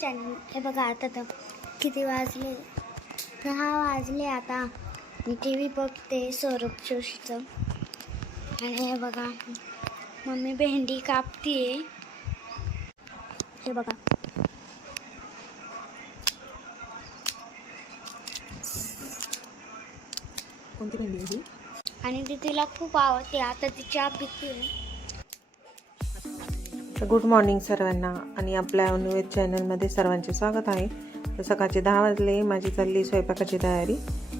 Channel हे बघा आता तर किती वाजले. दहा वाजले आता. मी टी व्ही बघते सौरभ जोशीचं. आणि हे बघा मम्मी भेंडी कापतीये. हे बघा. कोणती भेंडी आहे ही? आणि ती तिला खूप आवडते. आता ती चहा पिते तर गुड मॉर्निंग सर्वांना आणि आपल्या अनुवेद चॅनलमध्ये सर्वांचे स्वागत आहे. तर सकाळचे दहा वाजले माझी चालली स्वयंपाकाची तयारी.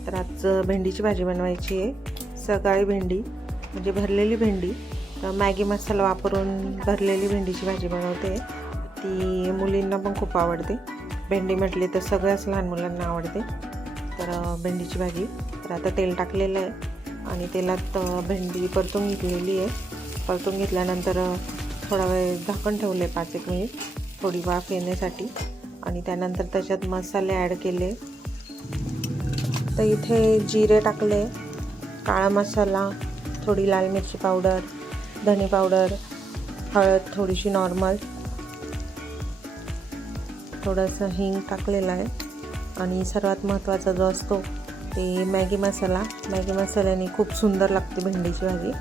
तर आज भेंडीची भाजी बनवायची आहे. सकाळी भेंडी म्हणजे भरलेली भेंडी. तर मॅगी मसाला वापरून भरलेली भेंडीची भाजी बनवते. ती मुलींना पण खूप आवडते. भेंडी म्हटली तर सगळ्याच लहान मुलांना आवडते. तर भेंडीची भाजी. तर आता तेल टाकलेलं आहे आणि तेलात भेंडी परतून घेतलेली आहे. परतून घेतल्यानंतर थोडा वेळ झाकण ठेवले पाच एक मिनिट. थोडी वाफ येण्यासाठी. आणि त्यानंतर त्याच्यात मसाले ॲड केले. तर इथे जिरे टाकले. काळा मसाला थोडी लाल मिरची पावडर धने पावडर हळद थोडीशी नॉर्मल थोडंसं हिंग टाकलेलं आहे. आणि सर्वात महत्त्वाचा जो असतो ते मॅगी मसाला. मॅगी मसाल्याने खूप सुंदर लागते भेंडीची भाजी.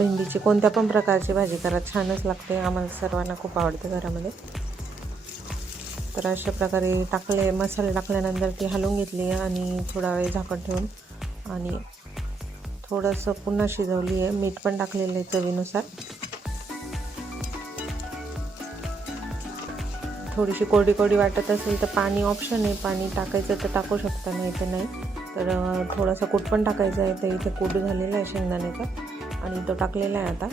भेंडीची कोणत्या पण प्रकारची भाजी करा छानच लागते. आम्हाला सर्वांना खूप आवडते घरामध्ये. तर अशा प्रकारे टाकले मसाले टाकल्यानंतर ती हलवून घेतली आणि थोडा वेळ झाकण ठेवून आणि थोडंसं पुन्हा शिजवली आहे. मीठ पण टाकलेलं आहे चवीनुसार. थोडीशी कोरडी कोरडी वाटत असेल तर पाणी ऑप्शन आहे. पाणी टाकायचं तर टाकू शकता नाही. तर नाही तर थोडासा कूट पण टाकायचा आहे. तर इथे कूट झालेला आहे शेंगदाण्याचा. आणि तो टाकलेला आहे आता.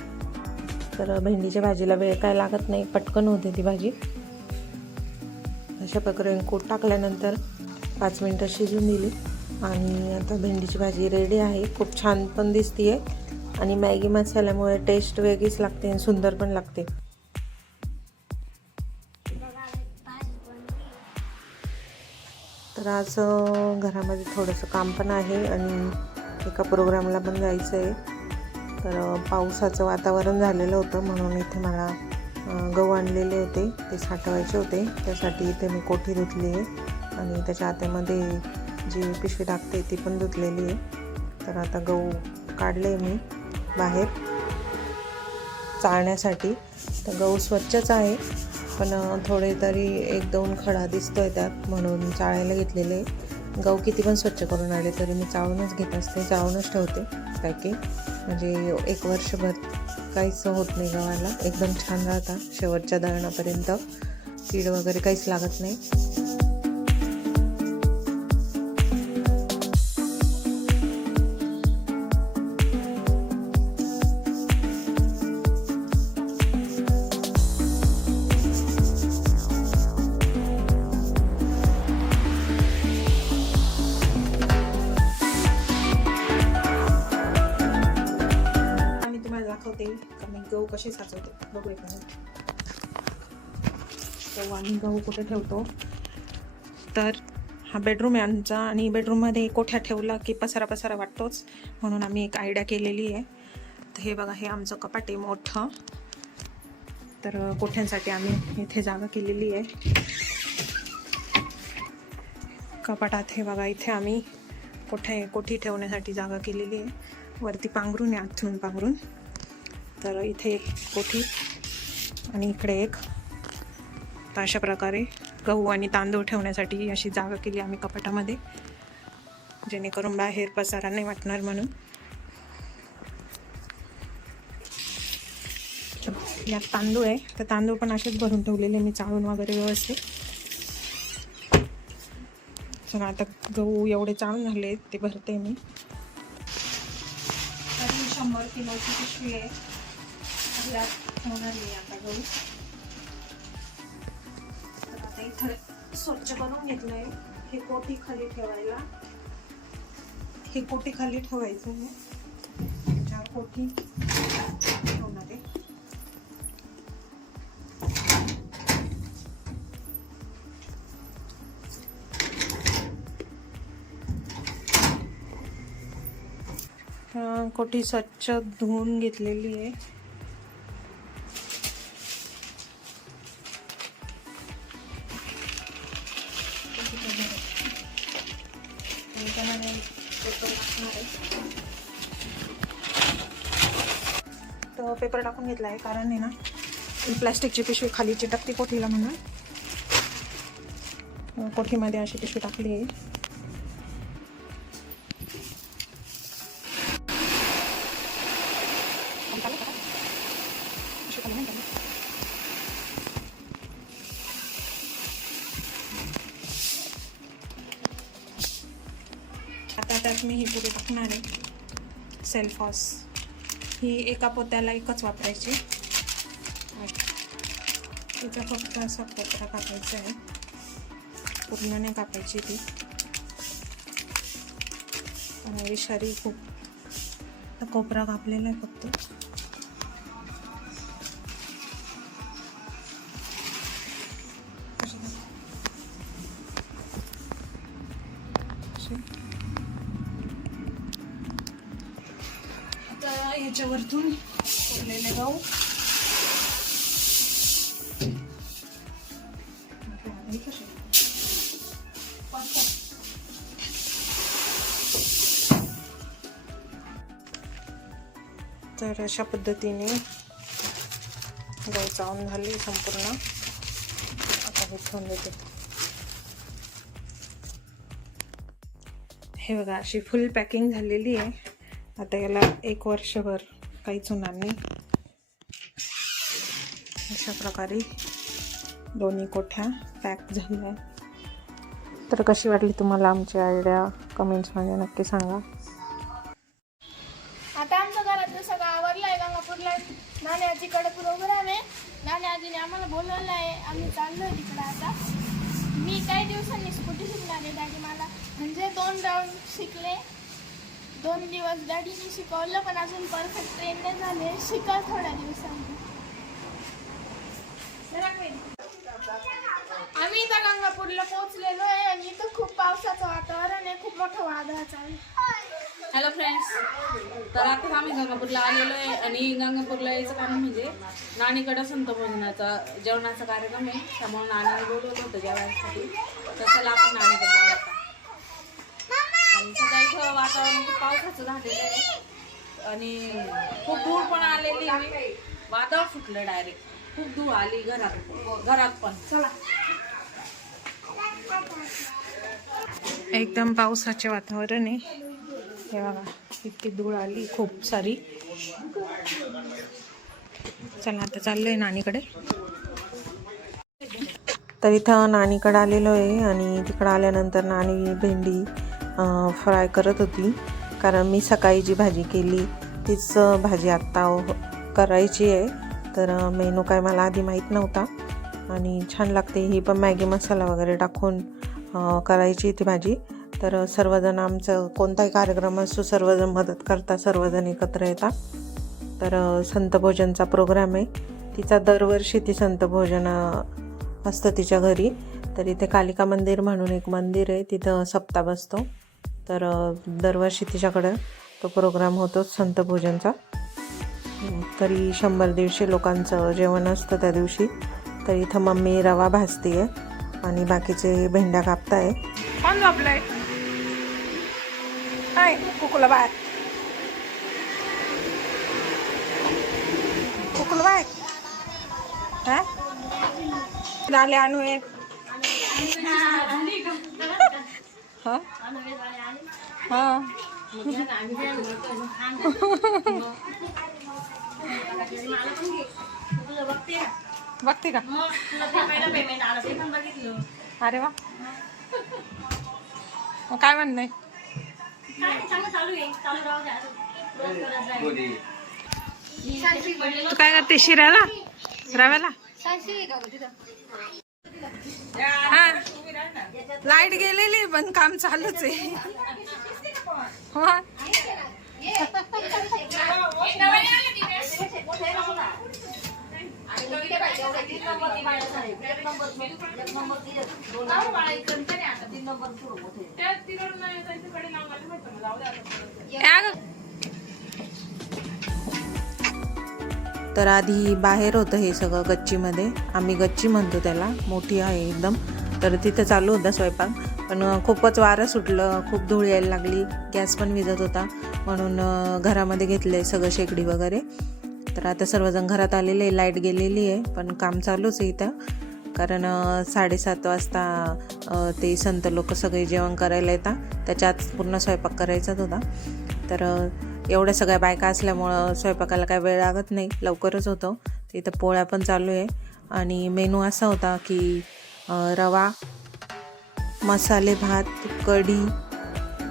तर भेंडीच्या भाजीला वेळ काय लागत नाही पटकन होते ती भाजी. अशा प्रकारे कूट टाकल्यानंतर पाच मिनटं शिजून दिली. आणि आता भेंडीची भाजी रेडी आहे. खूप छान पण दिसते आहे आणि मॅगी मसाल्यामुळे टेस्ट वेगळीच लागते आणि सुंदर पण लागते. तर आज घरामध्ये थोडंसं काम पण आहे आणि एका प्रोग्रामला पण जायचं आहे तर पावसाचं वातावरण झालेलं होतं म्हणून इथे मला गहू आणलेले होते. ते साठवायचे होते. त्यासाठी इथे मी कोठी धुतली आहे आणि त्याच्या आत्यामध्ये जी पिशवी टाकते ती पण धुतलेली आहे. तर आता गहू काढले मी बाहेर चाळण्यासाठी. तर गहू स्वच्छच आहे पण थोडे तरी एक दोन खडा दिसतो आहे त्यात म्हणून चाळायला घेतलेले गहू किती पण स्वच्छ करून आले तरी मी चाळूनच घेत असते चाळूनच ठेवते. पॅकिंग म्हणजे एक वर्षभर काहीच होत नाही गव्हाला. एकदम छान राहतात शेवटच्या दळणापर्यंत कीड वगैरे काहीच लागत नाही. कशी गहू साचवते. बघू एक मिनिट. गहू आणि गहू कुठे ठेवतो? तर हा बेडरूम आहे आमचा आणि बेडरूममध्ये कोठ्या ठेवला की पसारा पसारा वाटतोच म्हणून आम्ही एक आयडिया केलेली आहे. तर हे बघा हे आमचं कपाट आहे मोठं. तर कोठ्यांसाठी आम्ही इथे जागा केलेली आहे. कपाटात हे बघा इथे आम्ही कोठे कोठी ठेवण्यासाठी जागा केलेली आहे. वरती पांघरून आहे आतून पांघरून. तर इथे एक कोठी आणि इकडे एक. तर अशा प्रकारे गहू आणि तांदूळ ठेवण्यासाठी अशी जागा केली आम्ही कपाटामध्ये जेणेकरून बाहेर पसारा नाही वाटणार म्हणून. यात तांदूळ आहे. तर तांदूळ पण असेच भरून ठेवलेले मी चाळून वगैरे व्यवस्थित. तर आता गहू एवढे चाळून झाले ते भरते मी. शंभर किलोची पिशवी आहे. यात ठेवणार मी आता गहू. तर आता इथं स्वच्छ करून घेतलंय. हे कोटी खाली ठेवायला. हे कोटी खाली ठेवायचं आहे. चार कोटी ठेवणार आहे. कोटी कोठी स्वच्छ धुवून घेतलेली आहे. पेपर टाकून घेतला आहे कारण आहे ना प्लॅस्टिकची पिशवी खाली चिटकती कोठीला म्हणून. कोठीमध्ये अशी पिशवी टाकली आहे. आता त्यात मी ही पुढे टाकणार आहे. सेल्फॉस ही एका पोत्याला एकच वापरायची. तिचा फक्त असा कोपरा कापायचा आहे. पूर्ण नाही कापायची ती. विषारी खूप. कोपरा कापलेला आहे फक्त. आता ह्याच्यावरतून फोडलेले गहू तर अशा पद्धतीने गहू चावून झाली संपूर्ण. आता हे ठेवून देते. हे बघा अशी फुल पॅकिंग झालेली आहे. आता याला एक वर्षभर काहीच होणार नाही अशा प्रकारे दोन्ही कोठ्या पॅक झाल्या. तर कशी वाटली तुम्हाला आमची आयडिया कमेंट्समध्ये नक्की सांगा. आता आमचं घरातलं सगळं आवडलं आहे गंगापूरला. नाणे आजीकडे प्रोग्राम आहे नाणे आजीने आम्हाला बोलवलं आहे. आम्ही चाललो आहे तिकडे आता. मी काही दिवसांनी स्कूटी शिकणार आहे डॅडी मला. म्हणजे दोन राऊंड शिकले. दोन दिवस डॅडीने शिकवलं पण अजून परफेक्ट ट्रेन नाही झाले. शिकल थोड्या दिवसांनी. आम्ही इथं गंगापूरला पोहोचलेलो आहे आणि इथं खूप पावसाचं वातावरण आहे खूप मोठं वादळ चालू आहे. हॅलो फ्रेंड्स तर आता आम्ही गंगापूरला आलेलो आहे आणि गंगापूरला यायचं कारण म्हणजे नाणीकडं संत भोजनाचा जेवणाचा कार्यक्रम आहे. त्यामुळे नानीने बोलवलं होतं जेवणासाठी तसं आपण नानीकडे आणि सध्या इथं वातावरण खूप पावसाचं झालेलं आहे. आणि खूप धूळ पण आलेली आहे. वादळ सुटलं डायरेक्ट खूप धूळ आली घरात. घरात पण. चला. एकदम पावसाचे वातावरण आहे. हे बघा इतकी धूळ आली खूप सारी. चला आता चाललोय नानीकडे. तर इथं नानीकडे आलेलो आहे आणि तिकडं आल्यानंतर नानी भेंडी फ्राय करत होती. कारण मी सकाळी जी भाजी केली तीच भाजी आत्ता हो, करायची आहे. तर मेनू काय मला आधी माहीत नव्हता. आणि छान लागते. ही पण मॅगी मसाला वगैरे टाकून करायची ती भाजी. तर सर्वजण आमचं कोणताही कार्यक्रम असतो सर्वजण मदत करतात सर्वजण एकत्र येतात. तर संत संतभोजनचा प्रोग्राम आहे. तिचा दरवर्षी ती संतभोजन असतं तिच्या घरी. तर इथे कालिका मंदिर म्हणून एक मंदिर आहे. तिथं सप्ताह बसतो. तर दरवर्षी तिच्याकडं तो प्रोग्राम होतो संत भोजनचा हं, तरी शंभर दीडशे लोकांचं जेवण असतं त्या दिवशी. तर इथं मम्मी रवा भाजते आहे आणि बाकीचे भेंड्या कापताय. कोण झोपलंय काय कुकुला बाय. कुकुला बाय. हा झाले आणू एक हा हा बघते का? अरे वा. काय म्हणणं आहे? तू काय करते? शिरायला? रव्याला? हा. लाइट गेलेली पण काम चालूच आहे. हो. तर आधी बाहेर होतं हे सगळं गच्चीमध्ये. आम्ही गच्ची म्हणतो त्याला. मोठी आहे एकदम. तर तिथं चालू होता स्वयंपाक. पण खूपच वारं सुटलं. खूप धूळ यायला लागली. गॅस पण विजत होता. म्हणून घरामध्ये घेतलं आहे सगळं शेगडी वगैरे. तर आता सर्वजण घरात आलेले आहे. लाइट गेलेली आहे. पण काम चालूच आहे इथं. कारण साडेसात वाजता ते संत लोक सगळे जेवण करायला येतात. त्याच्यात पूर्ण स्वयंपाक करायचाच होता. तर एवढ्या सगळ्या बायका असल्यामुळं स्वयंपाकाला काय वेळ लागत नाही. लवकरच होतो. इथं पोळ्या पण चालू आहे. आणि मेनू असा होता की रवा मसाले भात कढी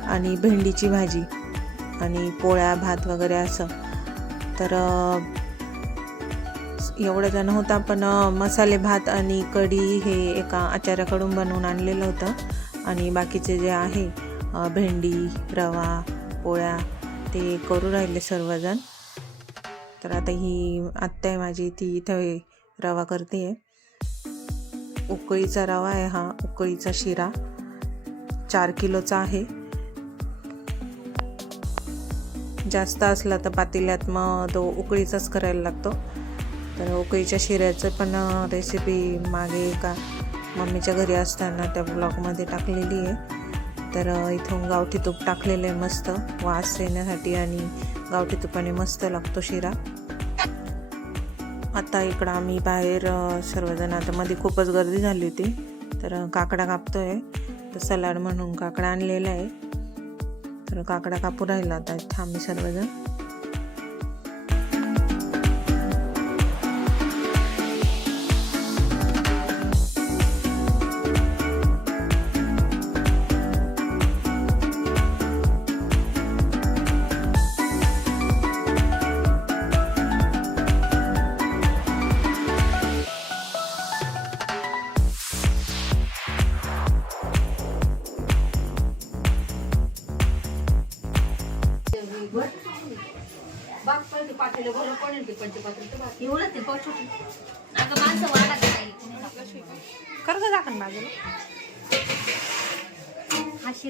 आणि भेंडीची भाजी आणि पोळ्या भात वगैरे असं. तर एवढं जण होता पण मसाले भात आणि कढी हे एका आचार्याकडून बनवून आणलेलं होतं. आणि बाकीचे जे आहे भेंडी रवा पोळ्या ते करू राहिले सर्वजण. तर आता ही आत्या आहे माझी ती इथं रवा करते आहे उकळीचा रवा आहे हा उकळीचा शिरा. चार किलोचा आहे. जास्त असला तर पातेल्यात मग तो उकळीचाच करायला लागतो. तर उकळीच्या शिऱ्याचं पण रेसिपी मागे एका मम्मीच्या घरी असताना त्या ब्लॉगमध्ये टाकलेली आहे. तर इथून गावठी तूप टाकलेलं आहे मस्त. वास येण्यासाठी आणि गावठी तुपाने मस्त लागतो शिरा. आता इकडं आम्ही बाहेर सर्वजण. आता मध्ये खूपच गर्दी झाली होती. तर काकडा काकडा कापतोय. तर सलाड म्हणून काकडा आणलेला आहे. तर काकडा कापू राहिला. आता इथं आम्ही सर्वजण.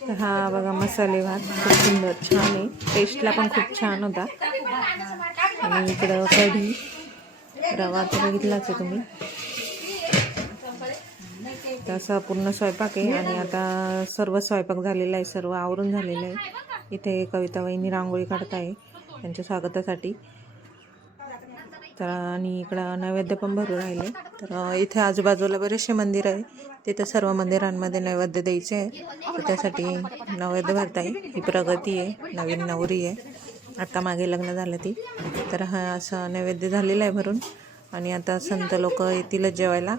तर हा बघा मसाले भात खूप सुंदर छान आहे. टेस्टला पण खूप छान होता. आणि इकडं कढी रवा तर बघितलाच आहे तुम्ही. तसा पूर्ण स्वयंपाक आहे आणि आता सर्व स्वयंपाक झालेला आहे सर्व आवरून झालेलं आहे. इथे कविता वहिनी रांगोळी काढत आहे त्यांच्या स्वागतासाठी. तर आणि इकडं नैवेद्य पण भरू राहिले. तर इथे आजूबाजूला बरेचसे मंदिर आहे. तिथं सर्व मंदिरांमध्ये नैवेद्य द्यायचे आहे. तर त्यासाठी नैवेद्य भरता आहे ही प्रगती आहे. नवीन नवरी आहे. आत्ता मागे लग्न झालं ती. तर हा असं नैवेद्य झालेलं आहे भरून. आणि आता संत लोक येतीलच जेवायला.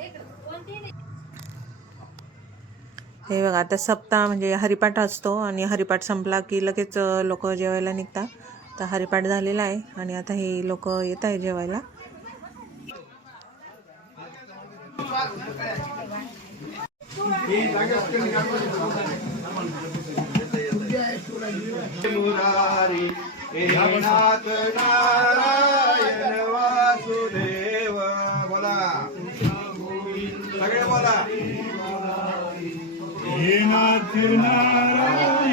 हे बघा आता सप्ताह म्हणजे हरिपाठ असतो आणि हरिपाठ संपला की लगेच लोक जेवायला निघतात. तर हरिपाठ झालेला आहे आणि आता हे लोक येत आहे जेवायला. मुरारी नाथ नारायण वासुदेव बोला. सगळे बोला. हे नाथ नारायण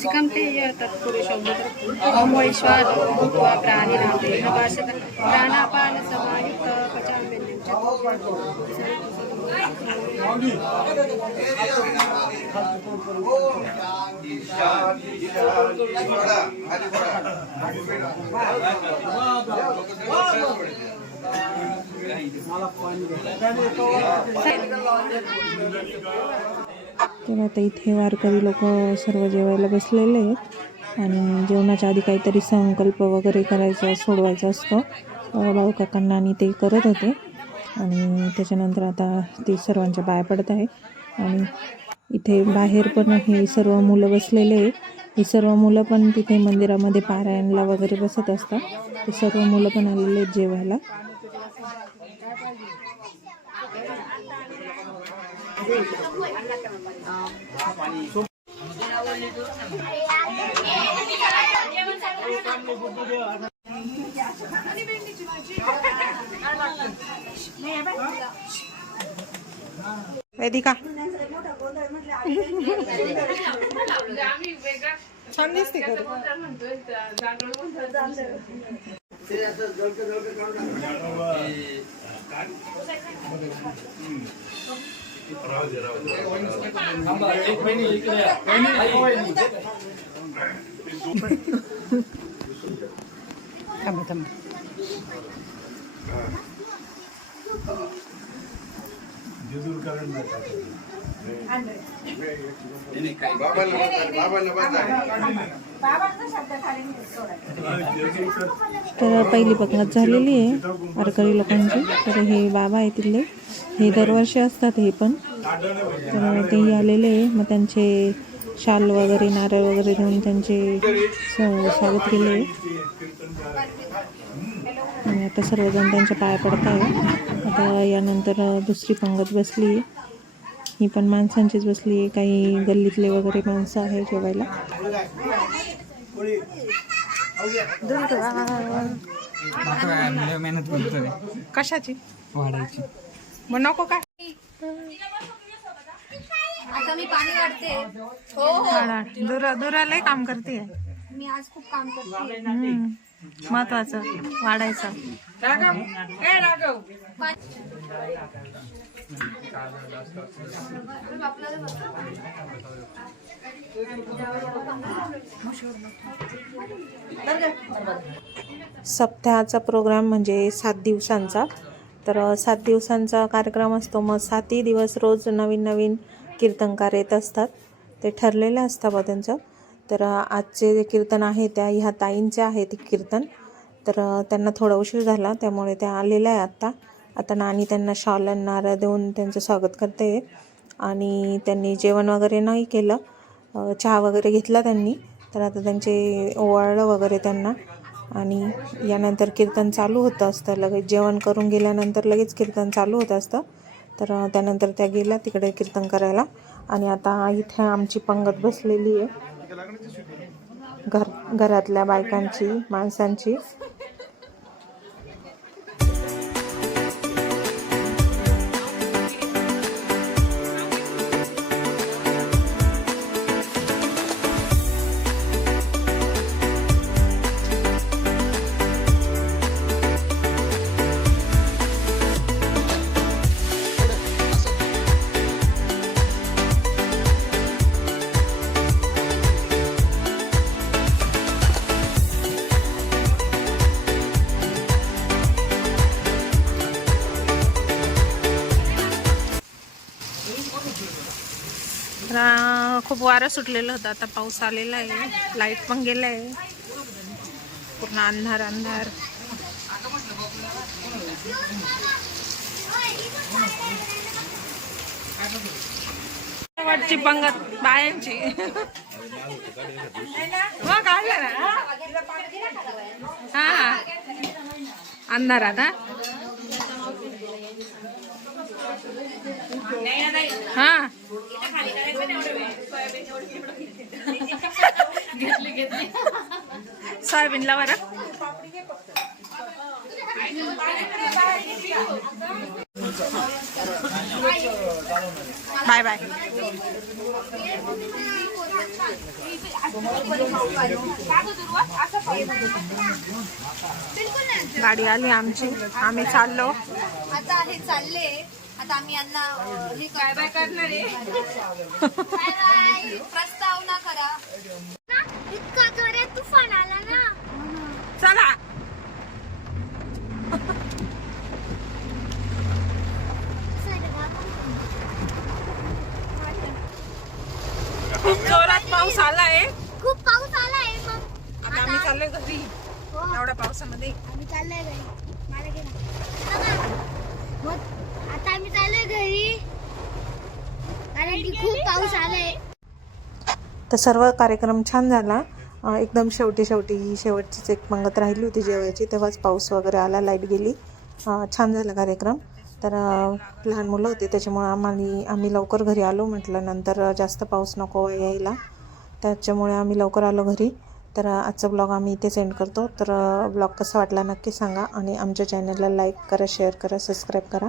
सिकंते ते ओम वैश्वान भूत्वा प्राणिनाथेन भाषत प्राणापान समायुक्त पचाम्यन्नं बोला तर आता इथे वारकरी लोक सर्व जेवायला बसलेले आहेत आणि जेवणाच्या आधी काहीतरी संकल्प वगैरे करायचा सोडवायचा असतो. अ, भाऊ काकांना आणि ते करत होते. आणि त्याच्यानंतर आता ती सर्वांच्या पाया पडत आहे. आणि इथे बाहेर पण हे सर्व मुलं बसलेले आहे ही सर्व मुलं पण तिथे मंदिरामध्ये पारायणला वगैरे बसत असतात. ते सर्व मुलं पण आलेले आहेत जेवायला. वेदिका छान दिसते खरं थांबा थांबा तर पहिली पंगत झालेली आहे वारकरी लोकांची. तर हे बाबा आहे तिथले हे दरवर्षी असतात हे पण. तर तेही आलेले आहे. मग त्यांचे शाल वगैरे नारळ वगैरे देऊन त्यांचे स- स्वागत केले आहे. आणि आता सर्वजण त्यांच्या पाया पडत आहे आता यानंतर दुसरी पंगत बसली. आहे ही पण माणसांचीच बसली आहे. काही गल्लीतले वगैरे माणसं आहे जेवायला. कशाची? वाढायची. मग नको काय आता मी पाणी वाढते. काढा. दुरा दुरालाही काम करते मी आज खूप काम करते. महत्वाचं वाढायचं. सप्ताहाचा प्रोग्राम म्हणजे सात दिवसांचा. तर सात दिवसांचा कार्यक्रम असतो. मग सातही दिवस रोज नवीन नवीन कीर्तनकार येत असतात. ते ठरलेलं असतं बा त्यांचं. तर आजचे जे कीर्तन आहे त्या ह्या ताईंचे आहे ते कीर्तन. तर त्यांना थोडा उशीर झाला त्यामुळे त्या आलेल्या आहे आत्ता आता नानी त्यांना शॉल नारा नारळ देऊन त्यांचं स्वागत करते. आणि त्यांनी जेवण वगैरे नाही केलं. चहा वगैरे घेतला त्यांनी. तर आता त्यांचे ओवाळलं वगैरे त्यांना. आणि यानंतर कीर्तन चालू होतं असतं. लगेच जेवण करून गेल्यानंतर लगेच कीर्तन चालू होत असतं. तर त्यानंतर त्या गेल्या तिकडे कीर्तन करायला. आणि आता इथे आमची पंगत बसलेली आहे. घर घरातल्या बायकांची माणसांची. सुटलेलं होतं. आता पाऊस आलेला आहे. लाइट पण गेलं आहे पूर्ण अंधार अंधार. वाटची पंगत बायांची. मग काढलं ना. हा. अंधारात हा? हा. सोयाबीन ला बरं. Bye bye. गाडी आली आमची. आम्ही चाललो. आता हे चालले. आता आम्ही यांना हे काय बाय करणार आहे? प्रस्तावना करा. इतका जोरात तुफान आला ना. चला. खूप जोरात पाऊस आलाय. खूप पाऊस आलाय चाललोय घरी. हो. एवढ्या पावसामध्ये. आम्ही चाललोय घरी. मला घे ना. चला. मग आता आम्ही चाललोय घरी. कारण की खूप पाऊस आलाय. तर सर्व कार्यक्रम छान झाला. एकदम शेवटी शेवटी ही शेवटचीच एक मंगत राहिली होती जेवायची तेव्हाच पाऊस वगैरे आला लाइट गेली. छान झाला कार्यक्रम. तर लहान मुलं होती त्याच्यामुळं आम्हाला आम्ही लवकर घरी आलो म्हटलं नंतर जास्त पाऊस नको यायला. त्याच्यामुळे आम्ही लवकर आलो घरी. तर आजचा ब्लॉग आम्ही इथे सेंड करतो. तर ब्लॉग कसा वाटला नक्की सांगा आणि आमच्या चॅनलला लाईक करा शेअर करा सबस्क्राईब करा.